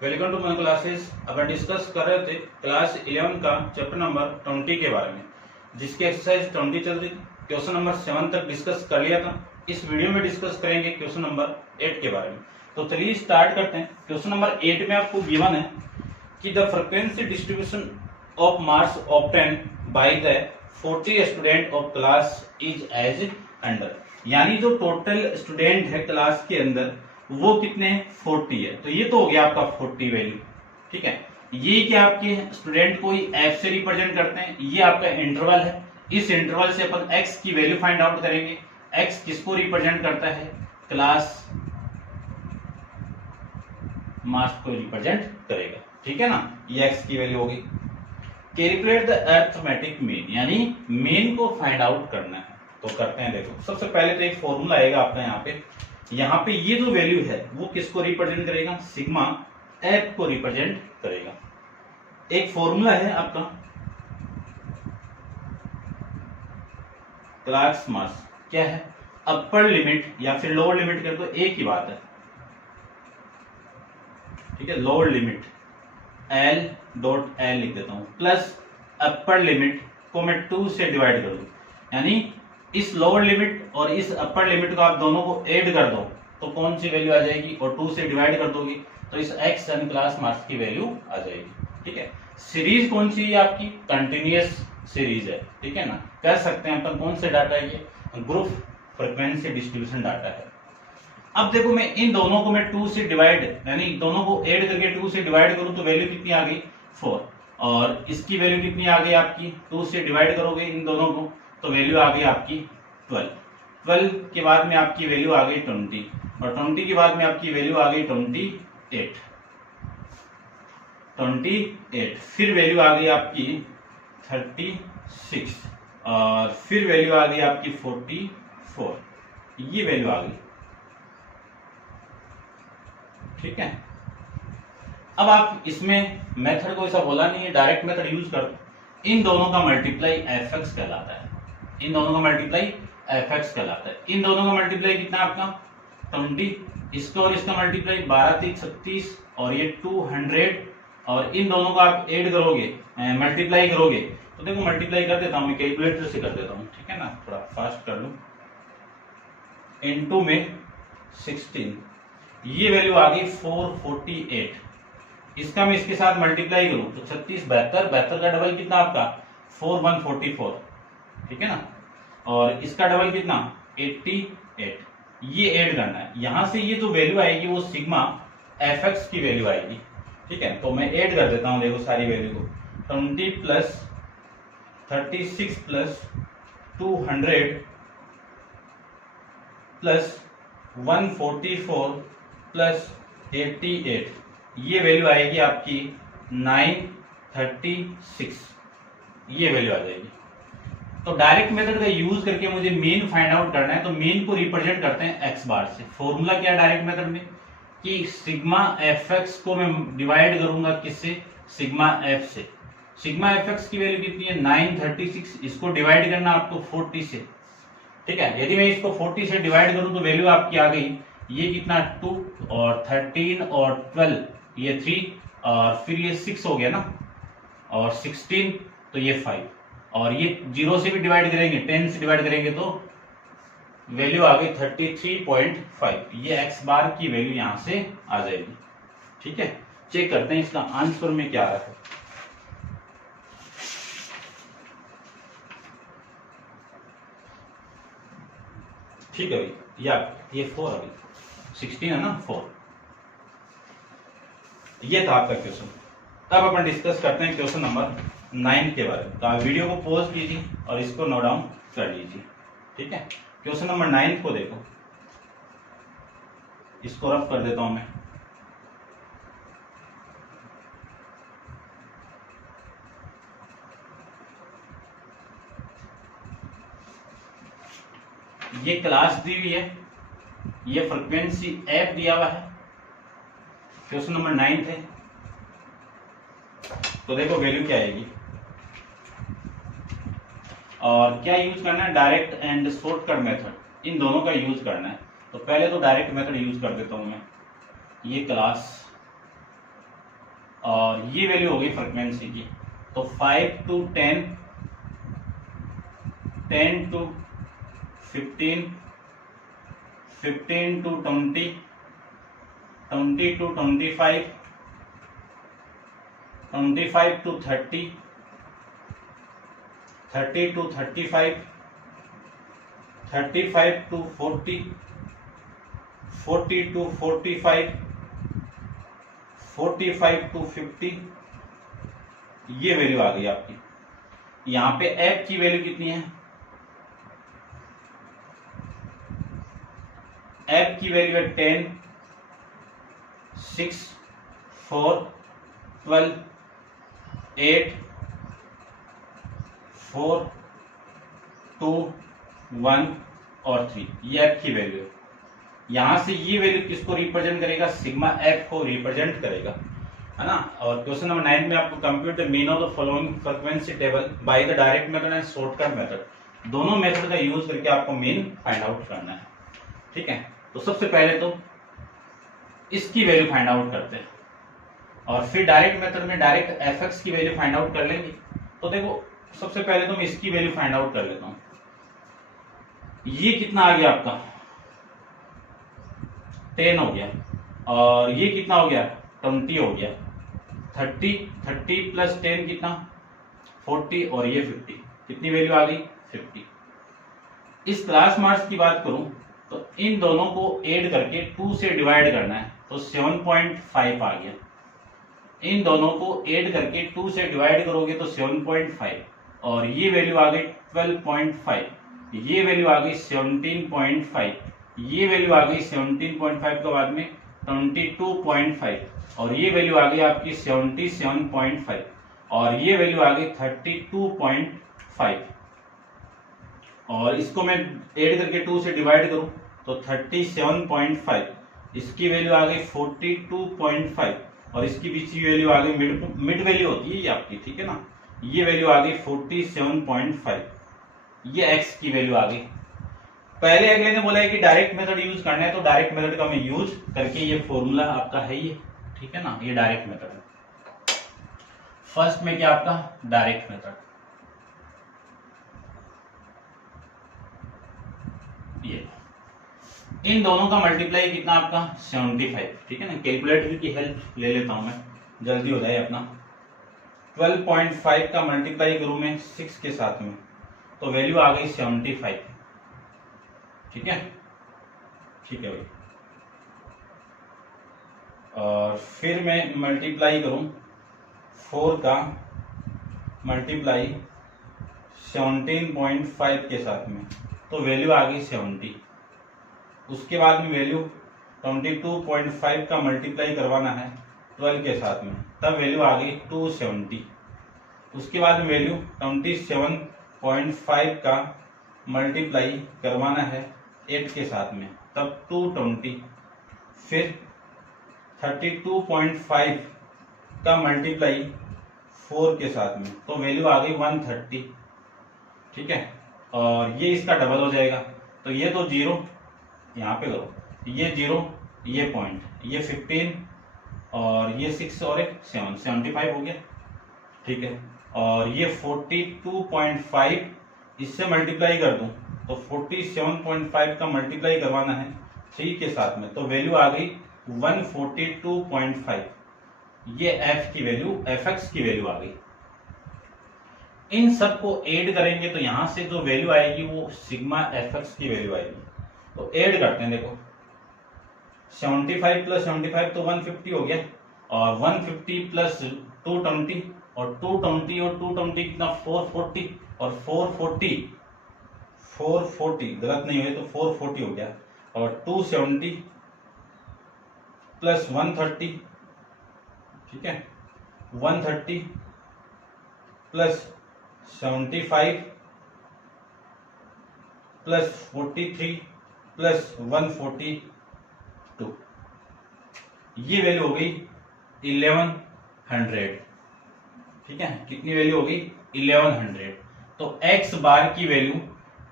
Welcome to my classes. अपन discuss कर रहे थे क्लास 11 का चैप्टर नंबर 20 के बारे में, जिसकी एक्सरसाइज 20 चल रही थी। क्वेश्चन नंबर 7 तक डिस्कस कर लिया था। इस वीडियो में डिस्कस करेंगे क्वेश्चन नंबर 8 के बारे में। तो चलिए स्टार्ट करते हैं। क्वेश्चन नंबर 8 में आपको गिवन है कि the frequency distribution of marks obtain by the 40 student of class is as under, यानी जो टोटल स्टूडेंट है क्लास के अंदर वो कितने हैं, 40 है। तो ये तो हो गया आपका 40 वैल्यू, ठीक है। ये क्या आपके स्टूडेंट को एफ से रिप्रेजेंट करते हैं, ये आपका इंटरवल है। इस इंटरवल से अपन एक्स की वैल्यू फाइंड आउट करेंगे। एक्स किसको रिप्रेजेंट करता है, क्लास मार्क्स को रिप्रेजेंट करेगा, ठीक है ना। ये एक्स की वैल्यू होगी। कैलकुलेट द अरिथमेटिक मीन, यानी मीन को फाइंड आउट करना है। तो करते हैं। देखो सबसे पहले तो एक फॉर्मूला आएगा आपका यहाँ पे ये जो वैल्यू है वो किसको रिप्रेजेंट करेगा, सिग्मा एफ को रिप्रेजेंट करेगा। एक फॉर्मूला है आपका क्लास मार्क्स, क्या है, अपर लिमिट या फिर लोअर लिमिट कर दो, एक ही बात है, ठीक है। Lower limit L dot L लिख देता हूं, प्लस अपर लिमिट को मैं 2 से डिवाइड कर दूं, यानी इस लोअर लिमिट और इस अपर लिमिट को आप दोनों को ऐड कर दो तो कौन सी वैल्यू आ जाएगी, और 2 से डिवाइड कर दोगे तो इस एक्स एन क्लास मार्क्स की वैल्यू आ जाएगी, ठीक है। सीरीज कौन सी है आपकी, कंटिन्यूअस सीरीज है, ठीक है ना। कर सकते हैं अपन, कौन से डाटा है ये, ग्रुप फ्रीक्वेंसी डिस्ट्रीब्यूशन डाटा है। अब देखो मैं इन दोनों को मैं 2 से डिवाइड, यानी दोनों को ऐड करके 2 से डिवाइड करूं तो वैल्यू कितनी आ गई, 4। और इसकी वैल्यू कितनी आ गई आपकी, 2 से डिवाइड करोगे इन दोनों को तो वैल्यू आ गई आपकी 12। 12 के बाद में आपकी वैल्यू आ गई 20, और 20 के बाद में आपकी वैल्यू आ गई 28। फिर वैल्यू आ गई आपकी 36, और फिर वैल्यू आ गई आपकी 44। ये वैल्यू आ गई, ठीक है। अब आप इसमें मेथड को ऐसा बोला नहीं है, डायरेक्ट मेथड यूज कर। इन दोनों का मल्टीप्लाई एफ एक्स कहलाता है। इन दोनों का मल्टीप्लाई एफ एक्स कहलाता है। इन दोनों का मल्टीप्लाई कितना आपका 20, इसका और इसका मल्टीप्लाई 12 3 36, और ये 200, और इन दोनों को आप ऐड करोगे, मल्टीप्लाई करोगे तो देखो मल्टीप्लाई कर देता हूं मैं, कैलकुलेटर से कर देता हूं, ठीक है ना, थोड़ा फास्ट कर लूं। इनटू में 16, ये वैल्यू आ गई 448। इसका मैं इसके साथ मल्टीप्लाई करूं तो 36 72, 72 का डबल कितना आपका 4144, ठीक है ना। और इसका डबल कितना 88। ये ऐड करना है, यहां से ये जो वैल्यू आएगी वो सिग्मा एफ एक्स की वैल्यू आएगी, ठीक है। तो मैं ऐड कर देता हूं, देखो सारी वैल्यू को, 20 प्लस 36 प्लस 200 प्लस 144 प्लस 88, ये वैल्यू आएगी आपकी 936, ये वैल्यू आ जाएगी। तो डायरेक्ट मेथड का यूज करके मुझे मीन फाइंड आउट करना है, तो मीन को रिप्रेजेंट करते हैं एक्स बार से। फॉर्मूला क्या है डायरेक्ट मेथड में, कि सिग्मा एफ एक्स को मैं डिवाइड करूंगा किससे, सिग्मा एफ से। सिग्मा एफ एक्स की वैल्यू कितनी है 936, इसको डिवाइड करना आपको 40 से, ठीक है। यदि मैं इसको 40 से डिवाइड करूं तो वैल्यू आपकी आ गई, ये कितना 2 और 13 और 12, ये 3, और फिर ये 6 हो गया ना, और 16 तो ये 5, और ये 0 से भी डिवाइड करेंगे, 10 से डिवाइड करेंगे तो वैल्यू आ गई 33.5। ये एक्स बार की वैल्यू यहां से आ जाएगी, ठीक है। चेक करते हैं इसका आंसर में क्या आ रहा है। ठीक है भाई, ये 4 अभी 16 है ना, 4। ये था आपका क्वेश्चन। तब अपन डिस्कस करते हैं क्वेश्चन नंबर 9 के बारे में। तो आप वीडियो को पॉज कीजिए और इसको नोट डाउन कर लीजिए, ठीक है। क्वेश्चन नंबर 9 को देखो, इसको रफ कर देता हूं मैं। ये क्लास दी हुई है, ये फ्रीक्वेंसी एफ दिया हुआ है, क्वेश्चन नंबर 9 है। तो देखो वैल्यू क्या आएगी, और क्या यूज करना है, डायरेक्ट एंड शॉर्टकट मेथड, इन दोनों का यूज करना है। तो पहले तो डायरेक्ट मेथड यूज कर देता हूं मैं। ये क्लास और ये वैल्यू होगी फ्रीक्वेंसी की। तो 5 to 10, 10 to 15, 15 to 20, 20 to 25, 25 to 30, 30 to 35, 35 to 40, 40 to 45, 45 to 50, ये वैल्यू आ गई आपकी। यहाँ पे एफ की वैल्यू कितनी है? एफ की वैल्यू है 10, 6, 4, 12, 8, 4, 2, 1 और 3, ये एफ की वैल्यू है। यहां से ये वैल्यू किसको रिप्रेजेंट करेगा? सिग्मा एफ को रिप्रेजेंट करेगा, है ना। और क्वेश्चन नंबर 9 में आपको compute the mean of the following frequency table by the direct method and shortcut method, दोनों मेथड का यूज करके आपको मीन फाइंड आउट करना है। ठीक है, तो सबसे पहले तो इसकी वैल्यू फाइंड आउट करते हैं और फिर डायरेक्ट मेथड में डायरेक्ट एफ एक्स की वैल्यू फाइंड आउट कर लेंगे। तो देखो सबसे पहले तो मैं इसकी वैल्यू फाइंड आउट कर लेता हूं। ये कितना आ गया आपका? 10 हो गया, और ये कितना हो गया? 20 हो गया। 30 प्लस 10 कितना? 40, और ये 50, कितनी वैल्यू आ गई? 50। इस क्लास मार्क्स की बात करूं तो इन दोनों को ऐड करके 2 से डिवाइड करना है, तो 7.5 आ गया। इन दोनों को ऐड करके 2 से डिवाइड करोगे तो 7.5, और ये वैल्यू आ गई 12.5, ये वैल्यू आ गई 17.5, ये वैल्यू आ गई 17.5 के बाद में 22.5, और ये वैल्यू आ गई आपकी 77.5, और ये वैल्यू आ गई 32.5, और इसको मैं ऐड करके 2 से डिवाइड करूं तो 37.5, इसकी वैल्यू आ गई 42.5, और इसकी बीच की वैल्यू आ गई मिड वैल्यू होती है ये आपकी, ठीक है ना। ये वैल्यू आ गई 47.5, ये एक्स की वैल्यू आ गई। पहले अगले ने बोला है कि डायरेक्ट मेथड यूज करना है, तो डायरेक्ट मेथड का मैं यूज करके ये फॉर्मूला आपका है ये, ठीक है ना, ये डायरेक्ट मेथड है। फर्स्ट में क्या आपका? डायरेक्ट मेथड, ये इन दोनों का मल्टीप्लाई कितना आपका? 75, ठीक है ना। कैलकुलेटर की हेल्प ले लेता हूं मैं, जल्दी हो जाए अपना। 12.5 का मल्टीप्लाई करूं मैं 6 के साथ में, तो वैल्यू आ गई 75, ठीक है, ठीक है भाई। और फिर मैं मल्टीप्लाई करूं 4 का मल्टीप्लाई 17.5 के साथ में, तो वैल्यू आ गई 70। उसके बाद में वैल्यू 22.5 का मल्टीप्लाई करवाना है 12 के साथ में, तब वैल्यू आ गई 270। उसके बाद में वैल्यू 27.5 का मल्टीप्लाई करवाना है 8 के साथ में, तब 220। फिर 32.5 का मल्टीप्लाई 4 के साथ में, तो वैल्यू आ गई 130, ठीक है। और ये इसका डबल हो जाएगा, तो ये तो 0 यहाँ पे करो, ये 0, ये पॉइंट, ये 15, और ये 6 और 7, 75 हो गया, ठीक है। और ये 42.5 इससे मल्टीप्लाई कर दूं तो 47.5 का मल्टीप्लाई करवाना है 3 के साथ में, तो वैल्यू आ गई 142.5। ये एफ की वैल्यू, एफ एक्स की वैल्यू आ गई। इन सब को ऐड करेंगे तो यहां से जो वैल्यू आएगी वो सिग्मा एफ एक्स की वैल्यू आएगी। तो ऐड करते हैं, देखो 75 प्लस 75 तो 150 हो गया, और 150 प्लस 220, और 220 और 220 कितना? 440, और 440 गलत नहीं हुए तो 440 हो गया, और 270 प्लस 130, ठीक है, 130 प्लस 75 प्लस 43 प्लस 142, ये वैल्यू हो गई 1100, ठीक है। कितनी वैल्यू होगी? 1100। तो x बार की वैल्यू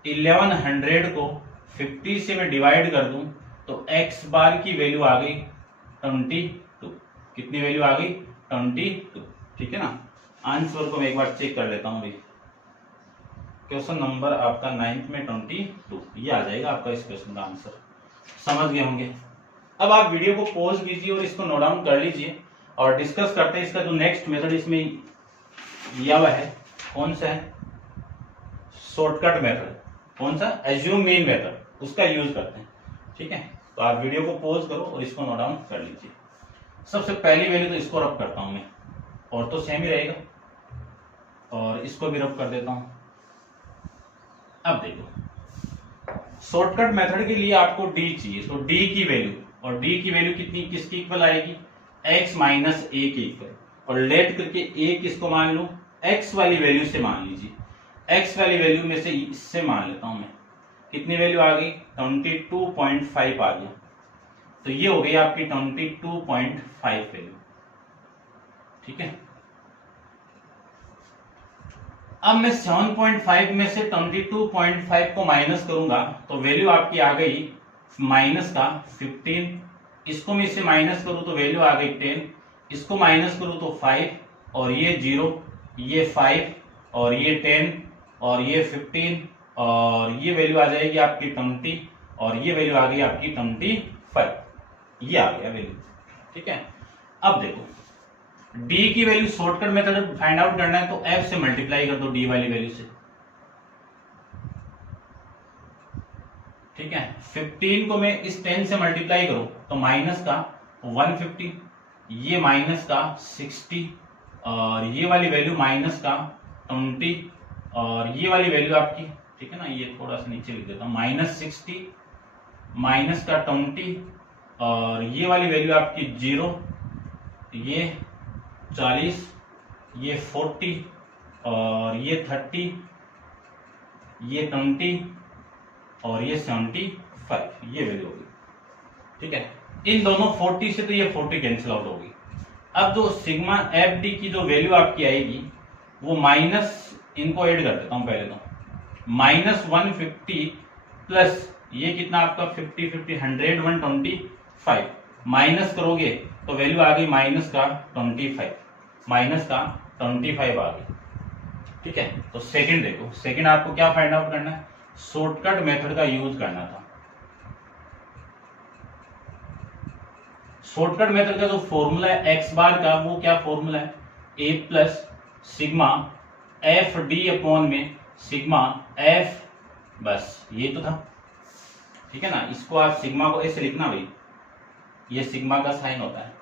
1100 को 50 से मैं डिवाइड कर दूं तो x बार की वैल्यू आ गई 22। कितनी वैल्यू आ गई? 22। ठीक है ना। आंसर को मैं एक बार चेक कर लेता हूँ भाई। क्वेश्चन नंबर आपका 9th में 22, ये आ जाएगा आपका इस क्वेश्चन का आंसर। समझ गए होंगे। अब आप वीडियो को पॉज कीजिए और इसको नोट डाउन कर लीजिए और डिस्कस करते हैं इसका जो नेक्स्ट मेथड इसमें दिया हुआ है। कौन सा है? Shortcut method. कौन सा? एज्यूम मीन मेथड, उसका यूज करते हैं। ठीक है, तो आप वीडियो को पॉज करो और इसको नोट डाउन कर लीजिए। सबसे पहली वैल्यू तो इसको रब करता हूं मैं, और तो सेम ही रहेगा, और इसको भी रब कर देता हूं। अब देखो, शॉर्टकट मेथड के लिए आपको डी चाहिए, तो डी की वैल्यू, और डी की वैल्यू कितनी, किसकी इक्वल आएगी? x माइनस ए की इक्वल। और लेट करके ए किसको मान लूं? x वाली वैल्यू से मान लीजिए। x वाली वैल्यू में से इससे मान लेता हूं मैं। कितनी वैल्यू आ गई? 22.5 आ गया। तो ये हो गई आपकी 22.5 वैल्यू। ठीक है, अब मैं 7.5 में से 22.5 को माइनस करूंगा तो वैल्यू आपकी आ गई माइनस का 15। इसको मैं इससे माइनस करूं तो वैल्यू आ गई 10। इसको माइनस करूं तो 5, और ये 0, ये 5, और ये 10, और ये 15, और ये वैल्यू आ जाएगी आपकी 20, और ये वैल्यू आ गई आपकी 25। ये आ गया वैल्यू। ठीक है, अब देखो, डी की value shortcut method find out करना है तो एफ से मल्टीप्लाई कर दो डी वाली वैल्यू से। ठीक है, 15 को मैं इस 10 से मल्टीप्लाई करूं तो माइनस का 150, ये माइनस का 60, और ये वाली वैल्यू माइनस का 20, और ये वाली वैल्यू आपकी, ठीक है ना, ये थोड़ा सा नीचे लिख देता हूं, माइनस 60, माइनस का 20, और ये वाली वैल्यू आपकी 0, ये 40, ये 40, और ये 30, ये 20, और ये 75, ये वैल्यू होगी। ठीक है, इन दोनों 40 से तो ये 40 कैंसिल आउट होगी। अब जो सिग्मा एफ डी की जो वैल्यू आपकी आएगी वो माइनस, इनको ऐड कर देता हूं पहले तो, माइनस 150 प्लस ये कितना आपका 50 50 100 125, माइनस करोगे तो वैल्यू आ गई माइनस का 25, माइनस का 25 आ गई। ठीक है, तो सेकंड देखो, सेकंड आपको क्या फाइंड आउट करना है? शॉर्टकट मेथड का यूज करना था। शॉर्टकट मेथड का जो फॉर्मूला है एक्स बार का, वो क्या फॉर्मूला है? A plus sigma F D upon में सिग्मा एफ, बस ये तो था। ठीक है ना, इसको आप सिग्मा को ऐसे लिखना भाई, ये सिग्मा का साइन होता है।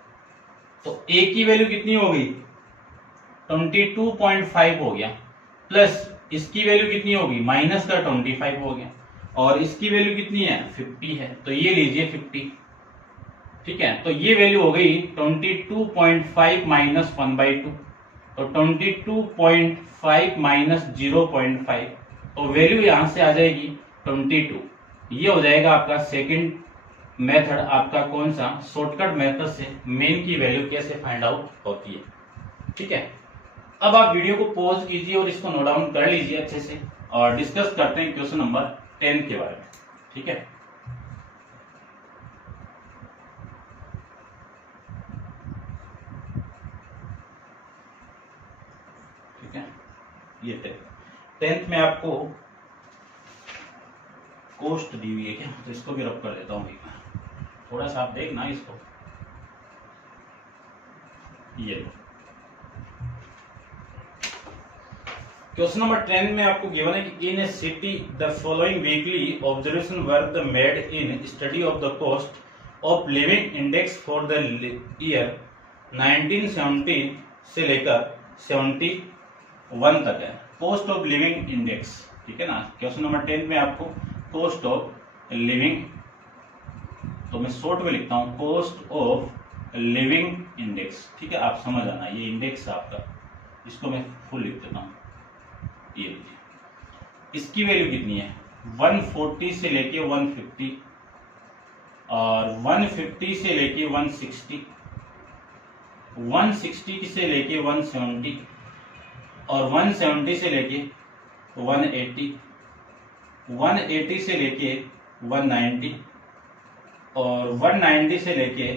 तो ए की वैल्यू कितनी हो गई? 22.5 हो गया, प्लस इसकी वैल्यू कितनी होगी? माइनस का 25 हो गया, और इसकी वैल्यू कितनी है? 50 है, तो ये लीजिए 50। ठीक है, तो ये वैल्यू हो गई 22.5 माइनस 1/2, तो 22.5 माइनस 0.5, तो वैल्यू यहां से आ जाएगी 22। ये हो जाएगा आपका सेकंड मेथड आपका। कौन सा? शॉर्टकट मेथड से मेन की वैल्यू कैसे फाइंड आउट होती है। ठीक है, अब आप वीडियो को पॉज कीजिए और इसको नोट डाउन कर लीजिए अच्छे से, और डिस्कस करते हैं क्वेश्चन नंबर 10 के बारे में। ठीक है, ठीक है, ये 10th में आपको कोस्ट दी हुई है क्या, तो इसको भी रब कर देता हूँ, थोड़ा सा आप देखना इसको। ये क्वेश्चन नंबर 10 में आपको गिवन है कि in a city the following weekly observation were the made in study of the cost of living index for the year 1970 से लेकर 71 तक है। कॉस्ट ऑफ लिविंग इंडेक्स, ठीक है ना, क्वेश्चन नंबर 10 में आपको कॉस्ट ऑफ लिविंग, तो मैं शॉर्ट में लिखता हूं कॉस्ट ऑफ लिविंग इंडेक्स। ठीक है, आप समझ आना, ये इंडेक्स आपका, इसको मैं फुल लिख देता हूं। ये लीजिए, इसकी वैल्यू कितनी है? 140 से लेके 150, और 150 से लेके 160, 160 से लेके 170, और 170 से लेके 180, 180 से लेके 190, और 190 से लेके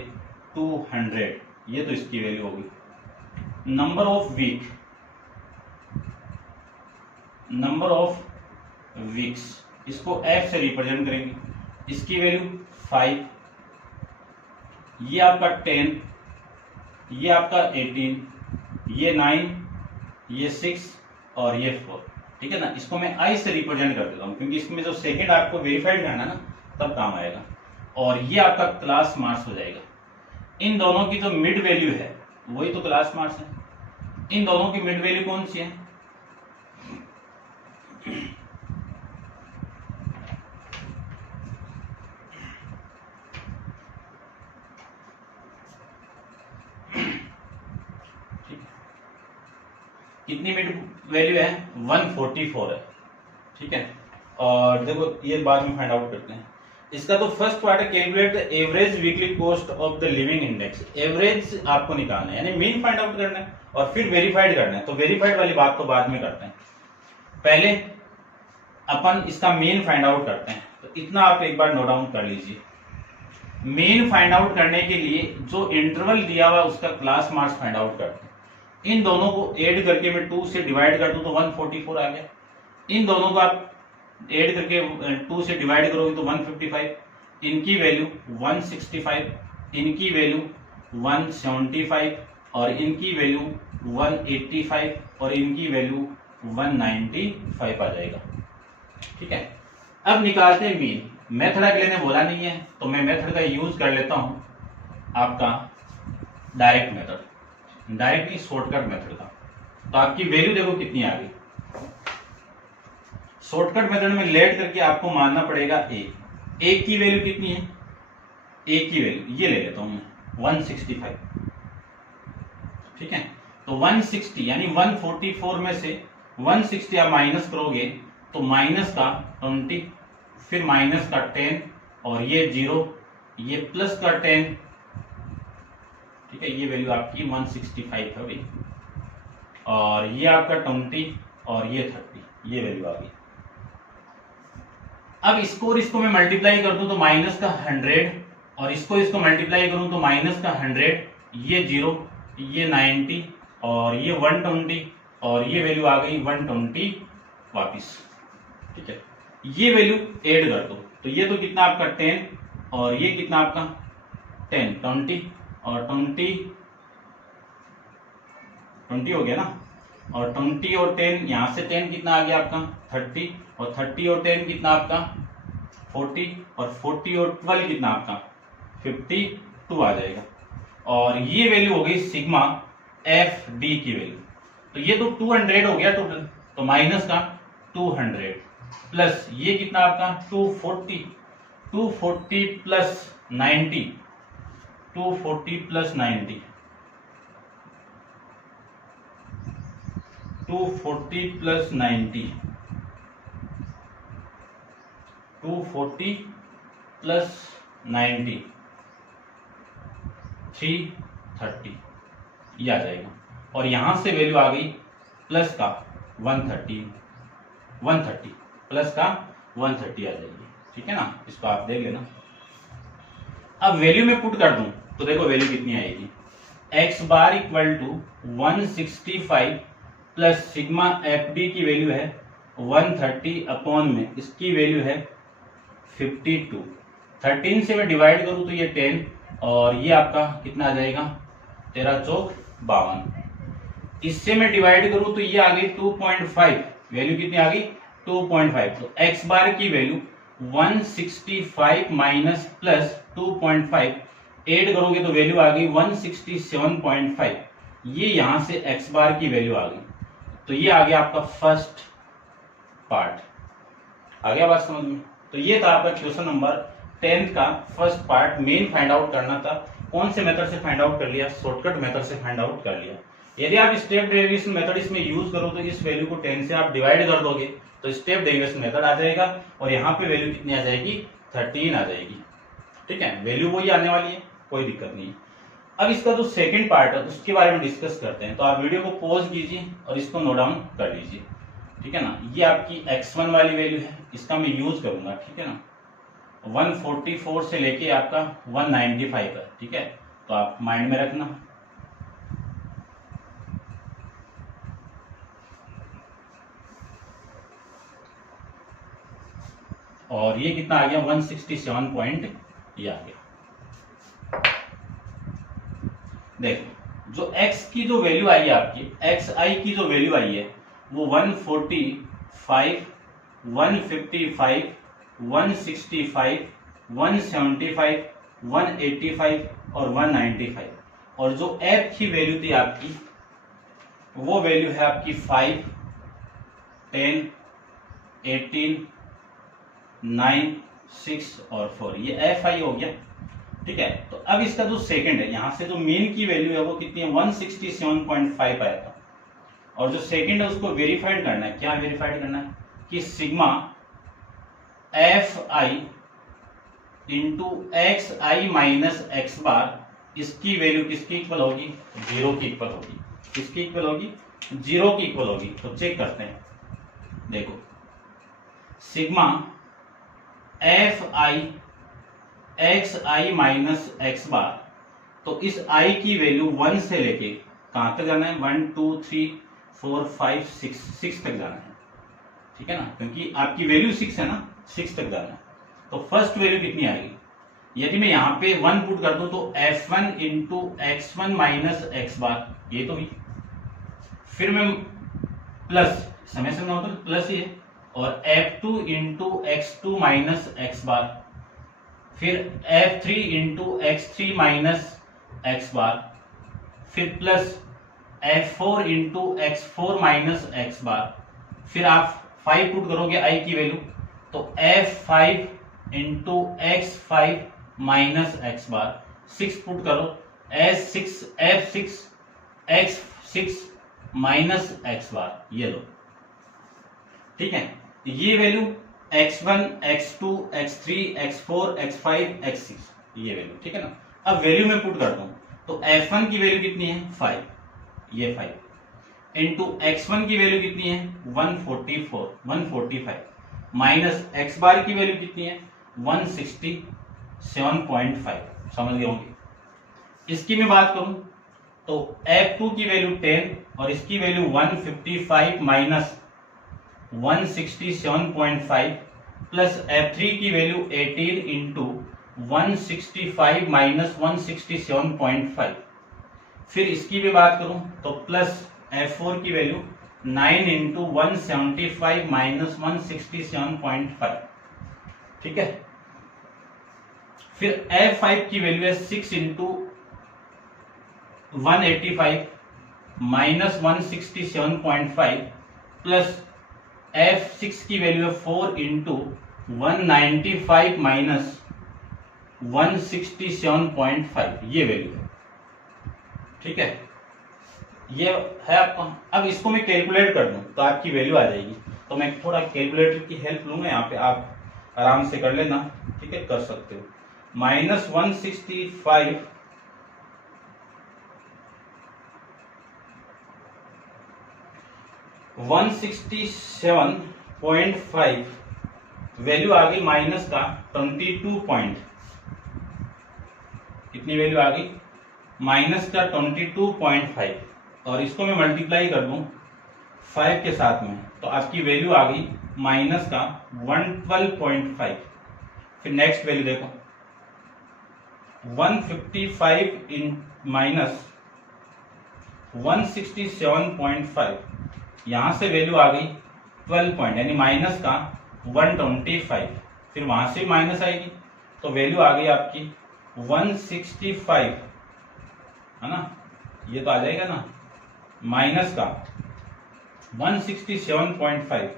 200। ये तो इसकी वैल्यू होगी। नंबर ऑफ वीक्स, इसको f से रिप्रेजेंट करेंगे। इसकी वैल्यू 5, ये आपका 10, ये आपका 18, ये 9, ये 6 और ये 4। ठीक है ना, इसको मैं i से रिप्रेजेंट कर देता हूँ क्योंकि इसमें जो सेकंड आपको वेरीफाइड करना है ना तब काम आएगा। और ये आपका क्लास मार्क्स हो जाएगा। इन दोनों की जो मिड वैल्यू है वही तो क्लास मार्क्स है। इन दोनों की मिड वैल्यू कौन सी है? कितनी मिड वैल्यू है? 144 है। ठीक है, और देखो ये बाद में फाइंड आउट करते हैं। इसका तो फर्स्ट पार्ट है calculate the average weekly cost of the living index. Average आपको निकालना है यानी मीन फाइंड आउट करना है और फिर वेरीफाइड करना है। तो वेरीफाइड वाली बात तो बाद में करते हैं, पहले अपन इसका मीन फाइंड आउट करते हैं। तो इतना आप एक बार नोट डाउन कर लीजिए। मीन फाइंड आउट करने के लिए जो इंटरवल दिया हुआ उसका क्लास मार्क्स फाइंड आउट करते हैं। इन दोनों को ऐड करके मैं 2 से डिवाइड कर दूं तो 144 आ गया। इन दोनों को आप ऐड करके 2 से डिवाइड करोगे तो 155, इनकी वैल्यू 165, इनकी वैल्यू 175 और इनकी वैल्यू 185 और इनकी वैल्यू 195 आ जाएगा। ठीक है, अब निकालते हैं मीन। मेथड अगले ने बोला नहीं है तो मैं मेथड का यूज कर लेता हूं, आपका direct method, directly shortcut method का। तो आपकी वैल्यू देखो कितनी आ गई। शॉर्टकट मेथड में लेट करके आपको मानना पड़ेगा ए की वैल्यू कितनी है? ए की वैल्यू ये ले लेता हूं मैं 165। ठीक है, तो 160 यानी 144 में से 160 आप माइनस करोगे तो माइनस का 20, फिर माइनस का 10 और ये 0, ये प्लस का 10। ठीक है, ये वैल्यू आपकी 165 है भाई, और ये आपका 20 और ये 30, ये वैल्यू आ गई। अब इसको और इसको मैं मल्टीप्लाई कर दूं तो माइनस का 100 और इसको मल्टीप्लाई करूं तो माइनस का 100, ये 0, ये 90 और ये 120 और ये वैल्यू आ गई 120 वापिस। ठीक है, ये वैल्यू ऐड कर दो तो ये तो कितना आपका 10 और ये कितना आपका 10, 20 और 20 हो गया ना, और 20 और 10 यहां से 10 कितना आ गया आपका 30 और 30 और 10 कितना आपका 40 और 40 और 12 कितना आपका 52 आ जाएगा। और ये वैल्यू हो गई सिग्मा एफ डी की वैल्यू। तो ये तो 200 हो गया टोटल, तो माइनस का 200 प्लस ये कितना आपका 240, 240 प्लस 90, 240 प्लस 90, 240 प्लस 90, 240 प्लस 90, 330 ये आ जाएगा। और यहां से वैल्यू आ गई प्लस का 130 प्लस का 130 आ जाएगी। ठीक है ना, इसको आप देख लेना। अब वैल्यू में पुट कर दूं तो देखो वैल्यू कितनी आएगी। x bar equal to 165 plus sigma F D की वैल्यू है 130 अपॉन में इसकी वैल्यू है 52। 13 से मैं डिवाइड करूं तो ये 10 और ये आपका कितना आ जाएगा 13 चौक 52। इससे मैं डिवाइड करूं तो ये आ गई 2.5, वैल्यू कितनी आ गई 2.5। तो x बार की वैल्यू 165 माइनस प्लस 2.5 ऐड करोगे तो वैल्यू आ गई 167.5। ये यहां से x बार की वैल्यू आ गई। तो ये आ गया आपका फर्स्ट पार्ट। आ गया बात समझ में? तो ये था आपका क्वेश्चन नंबर 10 का first part. Main find out करना था। कौन से मेथड से फाइंड आउट कर लिया? शॉर्टकट मेथड से फाइंड आउट कर लिया। यदि आप स्टेप डेरिवेशन मेथड इसमें यूज करो तो इस वैल्यू को 10 से आप डिवाइड कर दोगे तो स्टेप डेरिवेशन मेथड आ जाएगा और यहाँ पे वैल्यू कितनी आ जाएगी 13 आ जाएगी। ठीक है, वैल्यू वही आने वाली है, कोई दिक्कत नहीं। अब इसका जो सेकंड पार्ट है उसके बारे में डिस्कस करते हैं। तो आप वीडियो को पॉज कीजिए और इसको नोट डाउन कर लीजिए। ठीक है ना, ये आपकी x1 वाली वैल्यू है, इसका मैं यूज करूंगा। ठीक है ना, 144 से लेके आपका 195 है। ठीक है, तो आप माइंड में रखना। और ये कितना आ गया 167 पॉइंट ये आ गया। देखो जो x की जो वैल्यू आई है आपकी, xi की जो वैल्यू आई है वो 145, 155, 165, 175, 185 और 195, और जो f की वैल्यू थी आपकी वो वैल्यू है आपकी 5, 10, 18, 9, 6 और 4, ये fi हो गया। ठीक है, तो अब इसका जो सेकंड है, यहां से जो मेन की वैल्यू है वो कितनी है 167.5 आया था, और जो सेकंड है उसको वेरीफाइड करना है। क्या वेरीफाइड करना है कि sigma F I into X I minus X bar, इसकी वैल्यू किसकी इक्वल होगी, 0 की इक्वल होगी। किसकी इक्वल होगी, 0 की इक्वल होगी। तो चेक करते हैं, देखो sigma F I X I minus X bar, तो इस आई की वैल्यू 1 से लेके कहां तक जाना है, 1 2 3 4 5 6 तक जाना है। ठीक है ना, क्योंकि आपकी वैल्यू 6 है ना, 6 तक जाना है। तो फर्स्ट वैल्यू कितनी आएगी, यदि मैं यहां पे 1 पुट कर दूं तो f1 into x1 minus X बार, ये तो भी, फिर मैं प्लस, समय से ना होता प्लस ये, और f2 into x2 minus X bar, फिर f3 into x3 minus X bar, फिर plus f4 into x4 minus X bar, फिर आप 5 पुट करोगे i की वैल्यू, तो f5 into x5 minus X bar, 6 put करो f6 x6 माइनस एक्स बार, ये लो। ठीक है, ये value x1 x2 x3 x4 x5 x6, ये वैल्यू। ठीक है ना, अब वैल्यू में पुट करता हूं तो f1 की वैल्यू कितनी है 5, ये 5 इंटू x1 की वैल्यू कितनी है 145 माइनस x बार की वैल्यू कितनी है 167.5, समझ गए होंगे। इसकी मैं बात करूं तो f2 की वैल्यू 10 और इसकी वैल्यू 155 माइनस 167.5 प्लस f3 की वैल्यू 18 इंटू 165 माइनस 167.5, फिर इसकी भी बात करूं तो प्लस f4 की वैल्यू 9 इंटू 175 माइनस 167.5। ठीक है, फिर f5 की वैल्यू है 6 इंटू 185 माइनस 167.5 प्लस f6 की वैल्यू है 4 इंटू 195 माइनस 167.5, ये वैल्यू है। ठीक है, ये है आपका। अब इसको मैं कैलकुलेट कर दूं तो आपकी वैल्यू आ जाएगी, तो मैं थोड़ा कैलकुलेटर की हेल्प लूंगा यहाँ पे, आप आराम से कर लेना। ठीक है, कर सकते हो। माइनस 165 167.5 वैल्यू आ गई माइनस का 22 पॉइंट, कितनी वैल्यू आ गई माइनस का 22.5, और इसको मैं मल्टीप्लाई कर दूं 5 के साथ में तो आपकी वैल्यू आ गई माइनस का 112.5। फिर नेक्स्ट वैल्यू देखो 155 इन माइनस 167.5, यहां से वैल्यू आ गई 12 पॉइंट यानी माइनस का 125, फिर वहां से माइनस आएगी तो वैल्यू आ गई आपकी 165, है ना, ये तो आ जाएगा ना, माइनस का 167.5,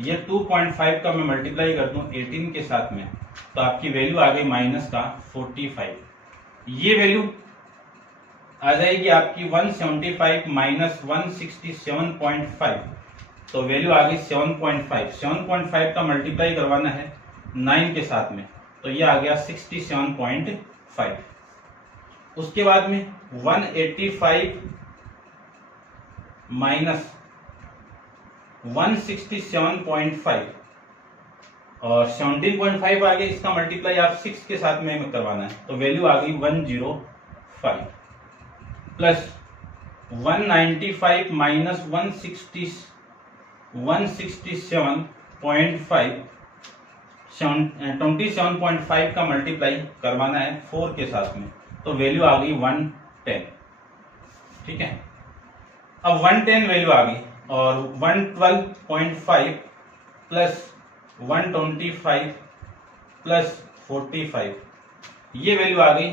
ये 2.5 का मैं मल्टीप्लाई कर दूं 18 के साथ में तो आपकी वैल्यू आ गई माइनस का 45। ये वैल्यू आ जाएगी आपकी 175 माइनस 167.5, तो वैल्यू आ गई 7.5। 7.5 का मल्टीप्लाई करवाना है 9 के साथ में तो ये आ गया 67.5। उसके बाद में 185 माइनस 167.5 और 17.5 आ गया, इसका मल्टीप्लाई आप 6 के साथ में करवाना है तो वैल्यू आ गई 105 प्लस 195 माइनस 167.5 27.5 का मल्टीप्लाई करवाना है 4 के साथ में, तो वैल्यू आ गई 110। ठीक है, अब 110 वैल्यू आ गई और 112.5 प्लस 125 प्लस 45 ये वैल्यू आ गई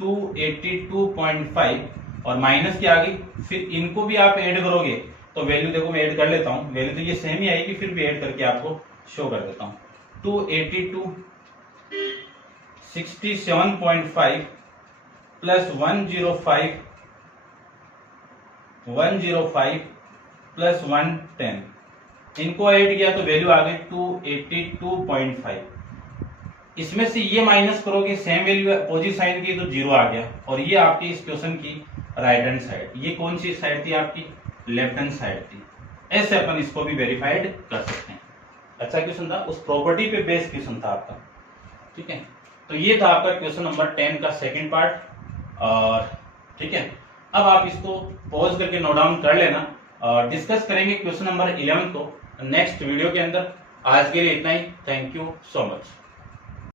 282.5 और माइनस क्या आ गई, फिर इनको भी आप ऐड करोगे तो वैल्यू देखो मैं ऐड कर लेता हूं, वैल्यू तो ये सेम ही आएगी, फिर भी ऐड करके आपको शो कर देता हूं। 282 67.5 प्लस 105 प्लस 110 इनको ऐड किया तो वैल्यू आ गई 282.5। इसमें से ये माइनस करोगे सेम वैल्यू अपोजिट साइन की तो जीरो आ गया, और ये आपकी इस क्वेश्चन की राइट हैंड साइड, ये कौन सी साइड थी आपकी, लेफ्ट हैंड साइड थी। ऐसे अपन इसको भी वेरीफाइड कर सकते हैं। अच्छा क्वेश्चन था, उस प्रॉपर्टी पे बेस्ड क्वेश्चन था आपका। ठीक है, तो ये था आपका क्वेश्चन नंबर 10 का सेकंड पार्ट। और ठीक है, अब आप इसको पॉज करके नोट डाउन कर लेना और डिस्कस करेंगे क्वेश्चन नंबर 11 को नेक्स्ट वीडियो के अंदर। आज के लिए इतना ही, थैंक यू सो मच।